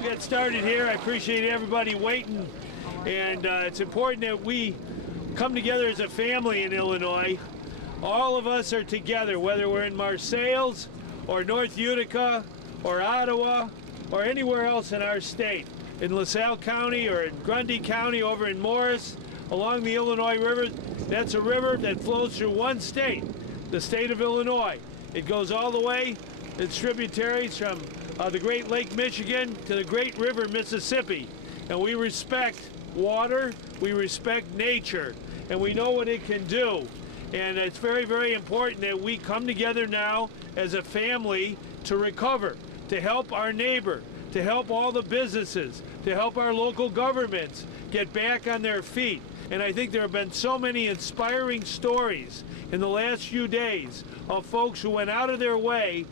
we'll get started here. I appreciate everybody waiting, and it's important that we come together as a family in Illinois. All of us are together, whether we're in Marseilles or North Utica or Ottawa or anywhere else in our state, in LaSalle County or in Grundy County, over in Morris, along the Illinois River. That's a river that flows through one state, the state of Illinois. It goes all the way, its tributaries from the Great Lake Michigan to the Great River Mississippi. And we respect water, we respect nature, and we know what it can do. And it's very, very important that we come together now as a family to recover, to help our neighbor, to help all the businesses, to help our local governments get back on their feet. And I think there have been so many inspiring stories in the last few days of folks who went out of their way,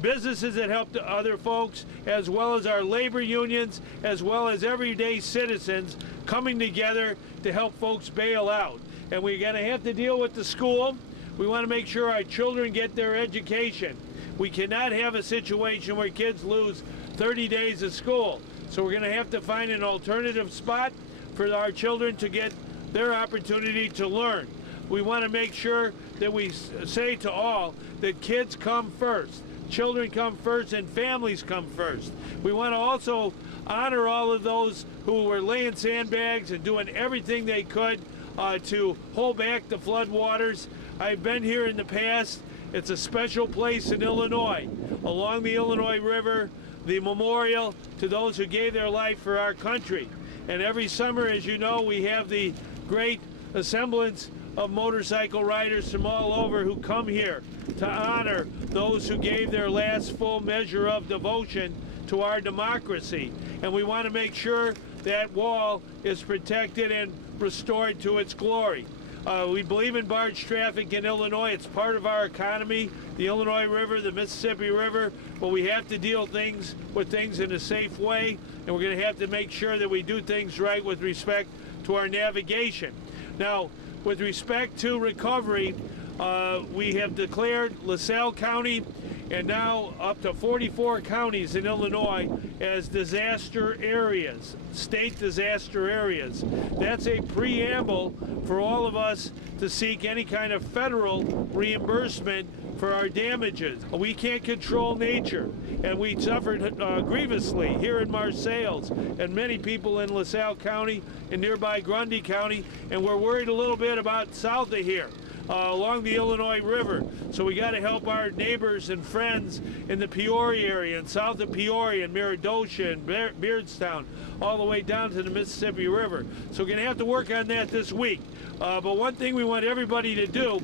businesses that helped other folks, as well as our labor unions, as well as everyday citizens coming together to help folks bail out. And we're going to have to deal with the school. We want to make sure our children get their education. We cannot have a situation where kids lose 30 days of school. So we're going to have to find an alternative spot for our children to get their opportunity to learn. We want to make sure that we say to all that kids come first, children come first, and families come first. We want to also honor all of those who were laying sandbags and doing everything they could to hold back the flood waters. I've been here in the past. It's a special place in Illinois, along the Illinois River, the memorial to those who gave their life for our country. And every summer, as you know, we have the great assemblance of motorcycle riders from all over who come here to honor those who gave their last full measure of devotion to our democracy. And we want to make sure that wall is protected and restored to its glory. We believe in barge traffic in Illinois. It's part of our economy, the Illinois River, the Mississippi River, but we have to deal with things in a safe way, and we're going to have to make sure that we do things right with respect to our navigation. Now, with respect to recovery, we have declared LaSalle County and now up to 44 counties in Illinois as disaster areas, state disaster areas. That's a preamble for all of us to seek any kind of federal reimbursement for our damages. We can't control nature, and we suffered grievously here in Marseilles, and many people in LaSalle County and nearby Grundy County, and we're worried a little bit about south of here, along the Illinois River. So we got to help our neighbors and friends in the Peoria area and south of Peoria and Meridosha and Beardstown, all the way down to the Mississippi River. So we're going to have to work on that this week. But one thing we want everybody to do,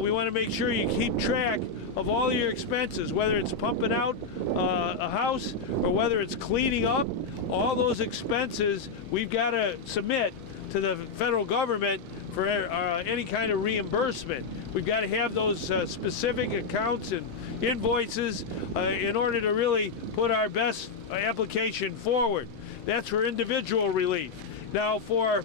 we want to make sure you keep track of all your expenses, whether it's pumping out a house or whether it's cleaning up. All those expenses we've got to submit to the federal government for any kind of reimbursement. We've got to have those specific accounts and invoices in order to really put our best application forward. That's for individual relief. Now, for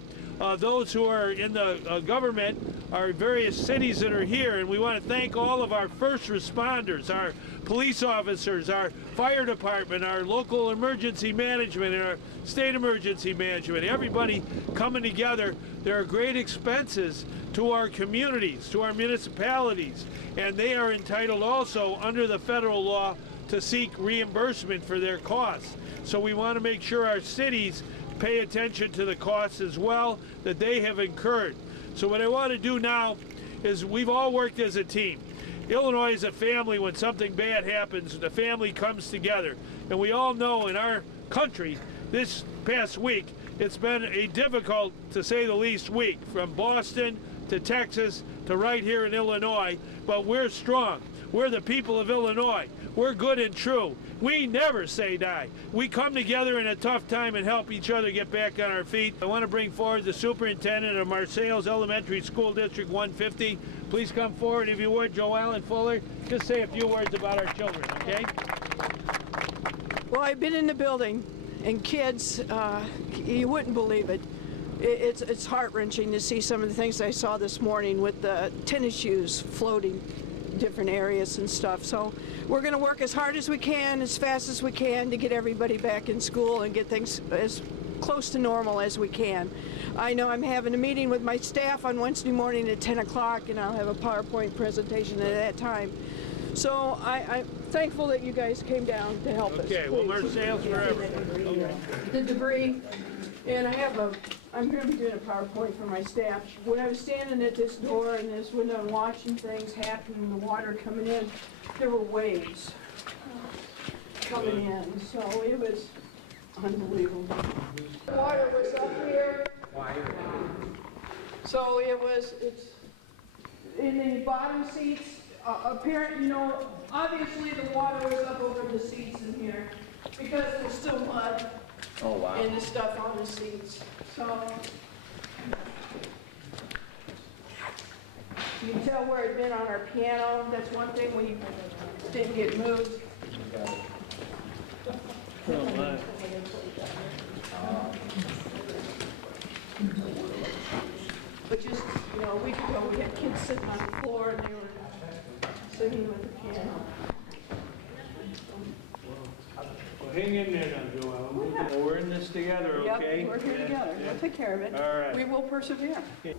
those who are in the government, our various cities that are here, and we want to thank all of our first responders, our police officers, our fire department, our local emergency management, and our state emergency management, everybody coming together. There are great expenses to our communities, to our municipalities, and they are entitled also under the federal law to seek reimbursement for their costs. So we want to make sure our cities pay attention to the costs as well that they have incurred. So what I want to do now is, we've all worked as a team. Illinois is a family. When something bad happens, the family comes together. And we all know in our country this past week, it's been a difficult, to say the least, week, from Boston to Texas to right here in Illinois. But we're strong. We're the people of Illinois. We're good and true. We never say die. We come together in a tough time and help each other get back on our feet. I want to bring forward the superintendent of Marseilles Elementary School District 150. Please come forward, if you would, Joellen Fuller. Just say a few words about our children, okay? Well, I've been in the building, and kids, you wouldn't believe it. It's heart-wrenching to see some of the things I saw this morning with the tennis shoes floating different areas and stuff. So we're going to work as hard as we can, as fast as we can, to get everybody back in school and get things as close to normal as we can. I know I'm having a meeting with my staff on Wednesday morning at 10 o'clock, and I'll have a PowerPoint presentation at that time. So I'm thankful that you guys came down to help us. Okay, well, Marseilles forever. Okay. The debris, and I'm going to be doing a PowerPoint for my staff. When I was standing at this door and this window and watching things happen and the water coming in, there were waves coming in, so it was unbelievable. The water was up here, so it's in the bottom seats. Apparent, you know, obviously the water was up over the seats in here because there's still mud and the stuff on the seats. So you can tell where it'd been on our piano. That's one thing we didn't get moved. But just, you know, a week ago we had kids sitting on the floor and they were singing with the piano. Well, hang in there now, Joelle. Well, we're in this together, okay? Yep, we're here together. We'll take care of it. All right. We will persevere. Okay.